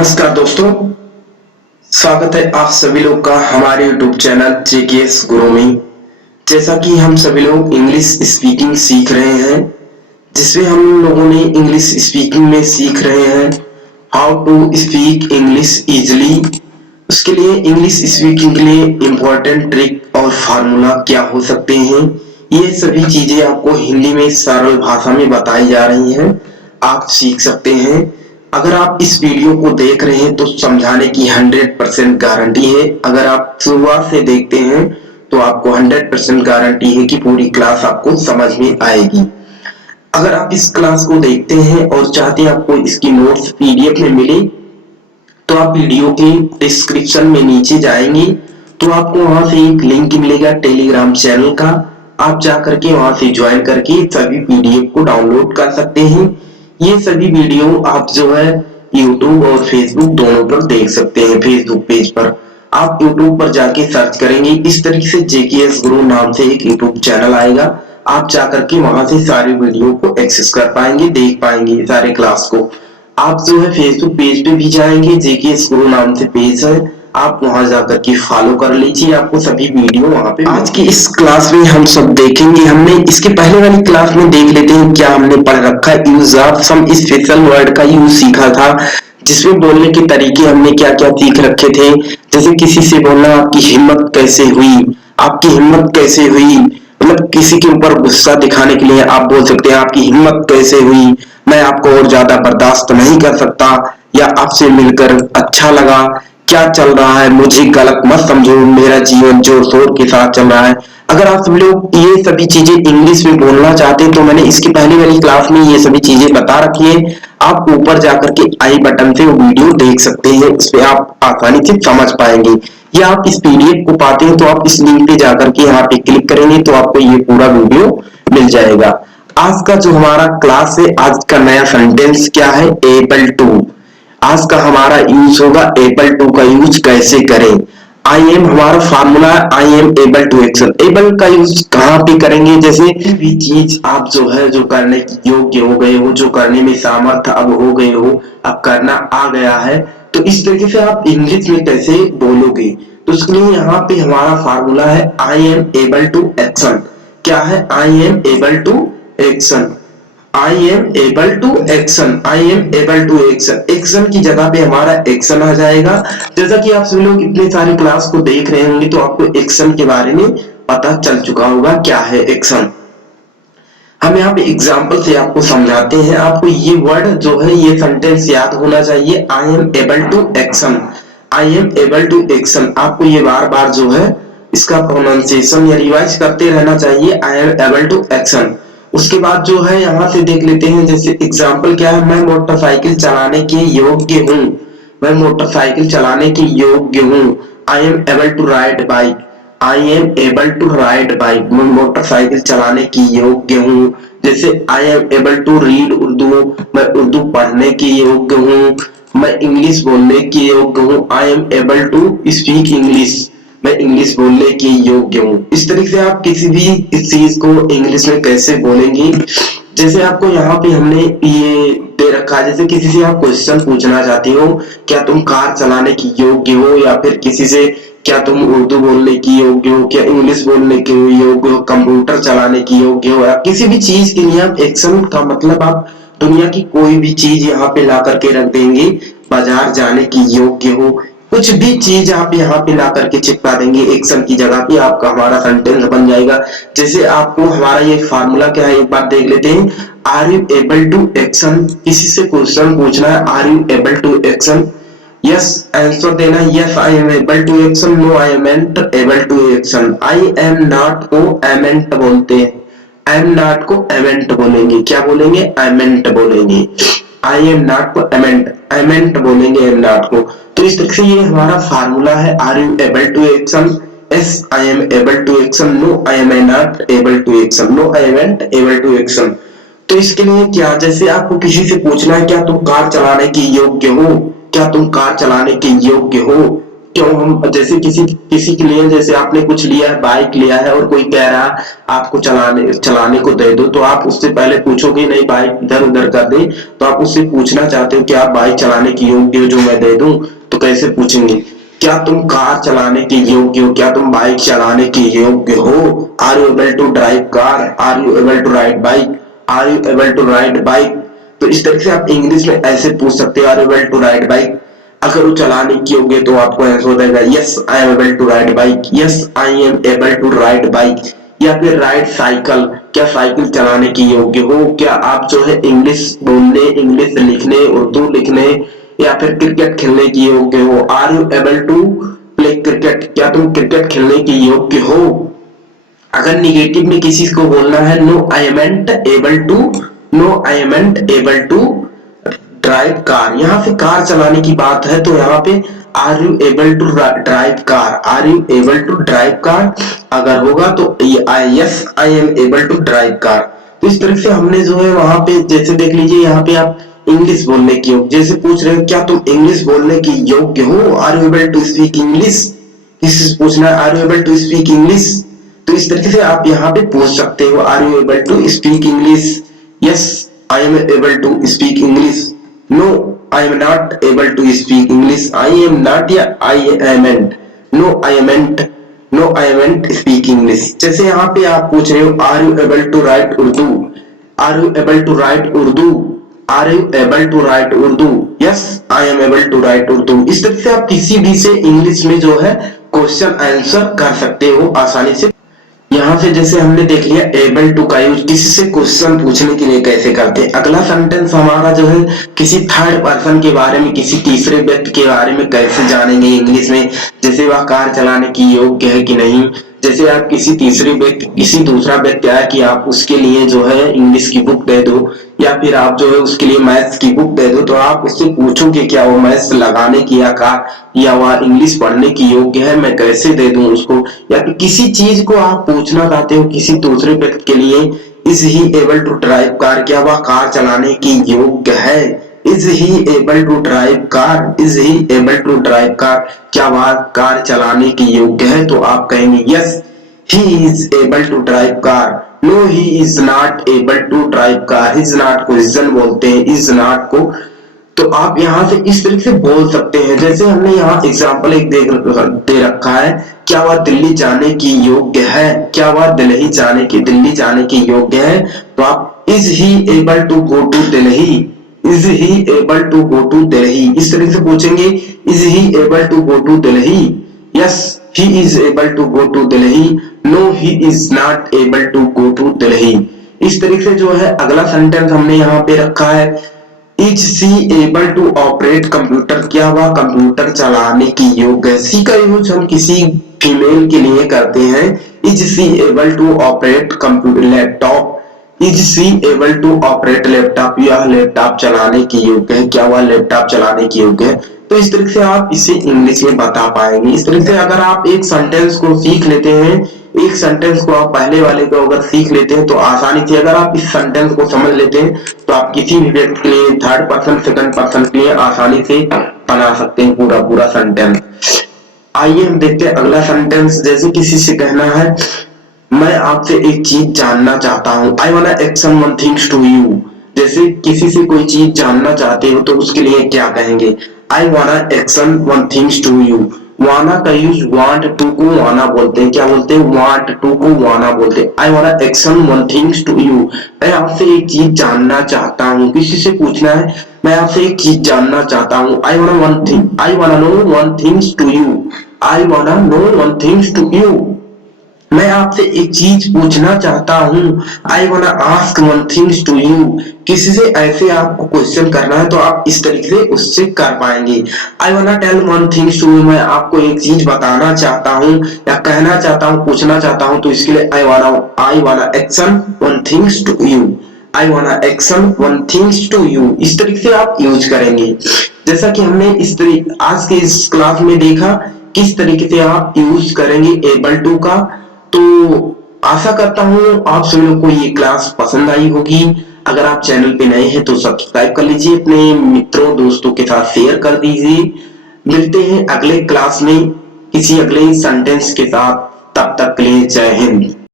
नमस्कार दोस्तों, स्वागत है आप सभी लोग का हमारे YouTube चैनल जेकेएस गुरु में। जैसा कि हम सभी लोग इंग्लिश स्पीकिंग सीख रहे हैं, जिसमें हम लोगों ने इंग्लिश स्पीकिंग में सीख रहे हैं how to speak English easily. उसके लिए इंग्लिश स्पीकिंग के लिए इम्पोर्टेंट ट्रिक और फार्मूला क्या हो सकते हैं, ये सभी चीजें आपको हिंदी में सरल भाषा में बताई जा रही हैं, आप सीख सकते हैं। अगर आप इस वीडियो को देख रहे हैं तो समझाने की 100% गारंटी है। अगर आप शुरुआत से देखते हैं तो आपको 100% गारंटी है कि पूरी क्लास आपको समझ में आएगी। अगर आप इस क्लास को देखते हैं और चाहते हैं आपको इसकी नोट्स पीडीएफ में मिले, तो आप वीडियो के डिस्क्रिप्शन में नीचे जाएंगे तो आपको वहां से एक लिंक मिलेगा टेलीग्राम चैनल का। आप जा करके वहां से ज्वाइन करके सभी पीडीएफ को डाउनलोड कर सकते हैं। ये सभी वीडियो आप जो है YouTube और Facebook दोनों पर देख सकते हैं। फेसबुक पेज पर आप YouTube पर जाके सर्च करेंगे, इस तरीके से जेकेएस गुरु नाम से एक YouTube चैनल आएगा। आप जा करके वहां से सारी वीडियो को एक्सेस कर पाएंगे, देख पाएंगे सारे क्लास को। आप जो है फेसबुक पेज पे भी जाएंगे, जेकेएस गुरु नाम से पेज है, आप वहां जाकर के फॉलो कर लीजिए, आपको सभी वीडियो वहां पे। आज की इस क्लास में हम सब देखेंगे, हमने इसके पहले वाली क्लास में देख लेते हैं क्या हमने पढ़ रखा है। Use of some special word का यूज सीखा था, जिसमें बोलने के तरीके हमने क्या क्या सीख रखे थे। जैसे किसी से बोलना, आपकी हिम्मत कैसे हुई, आपकी हिम्मत कैसे हुई, मतलब किसी के ऊपर गुस्सा दिखाने के लिए आप बोल सकते हैं आपकी हिम्मत कैसे हुई, मैं आपको और ज्यादा बर्दाश्त नहीं कर सकता, या आपसे मिलकर अच्छा लगा, क्या चल रहा है, मुझे गलत मत समझो, मेरा जीवन जोर शोर के साथ चल रहा है। अगर आप सब लोग ये सभी चीजें इंग्लिश में बोलना चाहते हैं तो मैंने इसकी पहले वाली क्लास में ये सभी चीजें बता रखी है। आप ऊपर जाकर के आई बटन से वो वीडियो देख सकते हैं, उस पर आप आसानी से समझ पाएंगे। या आप इस पीडीएफ को पाते हैं तो आप इस लिंक पे जाकर के यहाँ पे क्लिक करेंगे तो आपको ये पूरा वीडियो मिल जाएगा। आज का जो हमारा क्लास है, आज का नया सेंटेंस क्या है, एबल टू। आज का हमारा यूज होगा एबल टू का यूज कैसे करें। आई एम हमारा formula, I am able to action. Able का यूज कहाँ पे करेंगे, जैसे भी चीज आप जो है जो करने की योग्य हो गए हो, जो करने में सामर्थ्य अब हो गए हो, अब करना आ गया है, तो इस तरीके से आप इंग्लिश में कैसे बोलोगे। तो उसके लिए यहाँ पे हमारा फार्मूला है I am able to action. क्या है, I am able to action. I am able to action, I am able to action. Action की जगह पे हमारा एक्शन आ जाएगा। जैसा कि आप सभी लोग इतने सारे क्लास को देख रहे होंगे तो आपको एक्शन के बारे में पता चल चुका होगा क्या है एक्शन। हम यहाँ पे एग्जाम्पल से आपको समझाते हैं। आपको ये वर्ड जो है, ये सेंटेंस याद होना चाहिए, I am able to action, I am able to action. आपको ये बार बार जो है इसका प्रोनाउंसिएशन या रिवाइज करते रहना चाहिए, I am able to action. उसके बाद जो है यहाँ से देख लेते हैं, जैसे एग्जाम्पल क्या है, मैं मोटरसाइकिल चलाने के योग्य हूँ, मैं मोटरसाइकिल चलाने के योग्य हूँ। I am able to ride bike, I am able to ride bike, मैं मोटरसाइकिल चलाने की योग्य हूँ। जैसे I am able to read Urdu, मैं उर्दू पढ़ने के योग्य हूँ। मैं इंग्लिश बोलने के योग्य हूँ, I am able to speak English, मैं इंग्लिश बोलने के योग्य हूँ। इस तरीके से आप किसी भी इस चीज को इंग्लिश में कैसे बोलेंगे। जैसे आपको यहाँ पे हमने ये दे रखा है, जैसे किसी से आप क्वेश्चन पूछना चाहते हो, क्या तुम कार चलाने की योग्य हो, या फिर किसी से क्या तुम उर्दू बोलने की योग्य हो, क्या इंग्लिश बोलने के योग्य हो, कंप्यूटर चलाने की योग्य हो, या किसी भी चीज के लिए आप एक्शन का मतलब आप दुनिया की कोई भी चीज यहाँ पे ला करके रख देंगे, बाजार जाने की योग्य हो, कुछ भी चीज आप यहाँ पे ला करके चिपका देंगे एक्शन की जगह पे, आपका हमारा सेंटेंस बन जाएगा। जैसे आपको हमारा ये फार्मूला क्या है एक बार देख लेते हैं। Are you able to action, किसी से क्वेश्चन पूछना है, are you able to action, yes answer देना, yes I am able to action, no I am able to action. I am not को एमेंट बोलते हैं, आई एम नॉट को एमेंट बोलेंगे, क्या बोलेंगे, एमेंट बोलेंगे। आई एम नॉट को एमेंट, एमेंट बोलेंगे एम नॉट को। तो इस तरह से ये हमारा फार्मूला है, are you able to action, yes I am able to action, no I am not able to action, no I am able to action. तो इसके लिए क्या, जैसे आपको किसी से पूछना है क्या तुम कार चलाने के योग्य हो, क्या तुम कार चलाने के योग्य हो, क्यों हम जैसे किसी किसी के लिए, जैसे आपने कुछ लिया है, बाइक लिया है और कोई कह रहा आपको चलाने को दे दो, तो आप उससे पहले पूछोगे नहीं बाइक इधर उधर कर दे, तो आप उससे पूछना चाहते हो कि आप बाइक चलाने की योग्य हो जो मैं दे दूं, तो कैसे पूछेंगे? क्या तुम कार चलाने के योग्य हो? क्या तुम बाइक चलाने के योग्य हो? Are you able to drive car? Are you able to ride bike? Are you able to ride bike? तो इस तरह से आप इंग्लिश में ऐसे पूछ सकते हो, are you able to ride bike? अगर वो चलाने की होगी तो आपको आंसर हो जाएगा yes I am able to ride bike, yes I am able to ride bike. या फिर राइड साइकिल, क्या साइकिल चलाने की योग्य हो? क्या आप जो है इंग्लिश बोलने, इंग्लिश लिखने, उर्दू लिखने या फिर क्रिकेट खेलने की योग्य हो? Are you able to play cricket? क्या तुम क्रिकेट खेलने की योग्य हो? अगर निगेटिव में किसी को बोलना है no I amn't able to, no I amn't able to drive car, यहाँ पे कार चलाने की बात है तो यहाँ पे are you able to drive car, are you able to drive car अगर होगा तो yes I am able to drive car. तो इस तरह से हमने जो है वहां पे जैसे देख लीजिए, यहाँ पे आप इंग्लिश बोलने की योग्य, जैसे पूछ रहे हो क्या तुम इंग्लिश बोलने की योग्य हो? Are you able to speak English? किसी पूछना है are you able to speak English? तो इस तरीके से आप यहाँ पे पूछ सकते हो are you able to speak English? Yes I am able to speak English. No, I am not able to speak English. I am not या I amn't. No, I amn't. No, I amn't speak English. जैसे यहाँ पे आप पूछ रहे हो Are you able to write Urdu? Are you able to write Urdu? Are you able to write Urdu? Yes, I am able to write Urdu. इस तरह से आप किसी भी से इंग्लिश में जो है क्वेश्चन आंसर कर सकते हो आसानी से। यहाँ से जैसे हमने देख लिया एबल टू का यूज किसी से क्वेश्चन पूछने के लिए कैसे करते हैं। अगला सेंटेंस हमारा जो है किसी थर्ड पर्सन के बारे में, किसी तीसरे व्यक्ति के बारे में कैसे जानेंगे इंग्लिश में, जैसे वह कार चलाने की योग्य है कि नहीं। जैसे आप किसी तीसरे व्यक्ति, किसी दूसरा व्यक्ति आया कि आप उसके लिए जो है इंग्लिश की बुक दे दो या फिर आप जो है उसके लिए मैथ्स की बुक दे दो, तो आप उससे पूछोगे क्या वो मैथ्स लगाने की या वह इंग्लिश पढ़ने की योग्य है, मैं कैसे दे दूं उसको। या फिर किसी चीज को आप पूछना चाहते हो किसी दूसरे व्यक्ति के लिए, is he able to drive car? क्या वह कार चलाने की योग्य है? Is he able to drive car? Is he able to drive car? क्या वह कार चलाने की योग्य है? तो आप कहेंगे yes he is able to drive car. No he is not able to drive car. Is not को इजन बोलते हैं, इज नॉट को। तो आप यहाँ से इस तरीके से बोल सकते हैं। जैसे हमने यहाँ एग्जाम्पल एक दे रखा है, क्या वह दिल्ली जाने की योग्य है? क्या वह दिल्ली जाने की योग्य है? तो आप is he able to go to Delhi? Is he able to go to Delhi? इस तरीके से पूछेंगे is he able to go to Delhi? Yes he is able to go to Delhi. No, he is not able to go to Delhi. इस तरीके से जो है अगला सेंटेंस हमने यहाँ पे रखा है, is she able to operate computer? क्या वह कंप्यूटर चलाने की योग्य है? सी का यूज हम किसी फीमेल के लिए करते हैं। Is she able to operate computer laptop? Is she able to operate laptop? यह लैपटॉप चलाने की योग्य है? क्या वह लैपटॉप चलाने की योग्य है? तो इस तरीके से आप इसे इंग्लिश में बता पाएंगे। इस तरीके से अगर आप एक सेंटेंस को सीख लेते हैं, एक सेंटेंस को आप पहले वाले को अगर सीख लेते हैं तो आसानी से, अगर आप इस सेंटेंस को समझ लेते हैं तो आप किसी भी व्यक्ति के लिए, थर्ड पर्सन सेकंड पर्सन के लिए आसानी से बना सकते हैं पूरा सेंटेंस। आइए हम देखते हैं अगला सेंटेंस। जैसे किसी से कहना है मैं आपसे एक चीज जानना चाहता हूँ, I want to action one things to you. जैसे किसी से कोई चीज जानना चाहते हो तो उसके लिए क्या कहेंगे? I want to action one things to you. वाना का यूज वांट टू को वाना बोलते हैं। क्या बोलते हैं? वांट टू को वाना बोलते हैं। I want to action one things to you. मैं आपसे एक चीज जानना चाहता हूँ। किसी से पूछना है मैं आपसे एक चीज जानना चाहता हूँ। I want know one things to you. I want know one things to you. मैं आपसे एक चीज पूछना चाहता हूँ। I want ask one things to you. किसी से ऐसे आपको क्वेश्चन करना है तो आप इस तरीके से उससे कर पाएंगे। I want tell one things to you. मैं आपको एक चीज बताना चाहता हूँ या कहना चाहता हूँ, पूछना चाहता हूँ, तो इसके लिए I want action one things to you. I want action one things to you. इस तरीके से आप यूज करेंगे। जैसा कि हमने आज के इस क्लास में देखा किस तरीके से आप यूज करेंगे एबल टू का। तो आशा करता हूँ आप सभी लोगों को ये क्लास पसंद आई होगी। अगर आप चैनल पे नए हैं तो सब्सक्राइब कर लीजिए, अपने मित्रों दोस्तों के साथ शेयर कर दीजिए। मिलते हैं अगले क्लास में किसी अगले सेंटेंस के साथ। तब तक के लिए जय हिंद।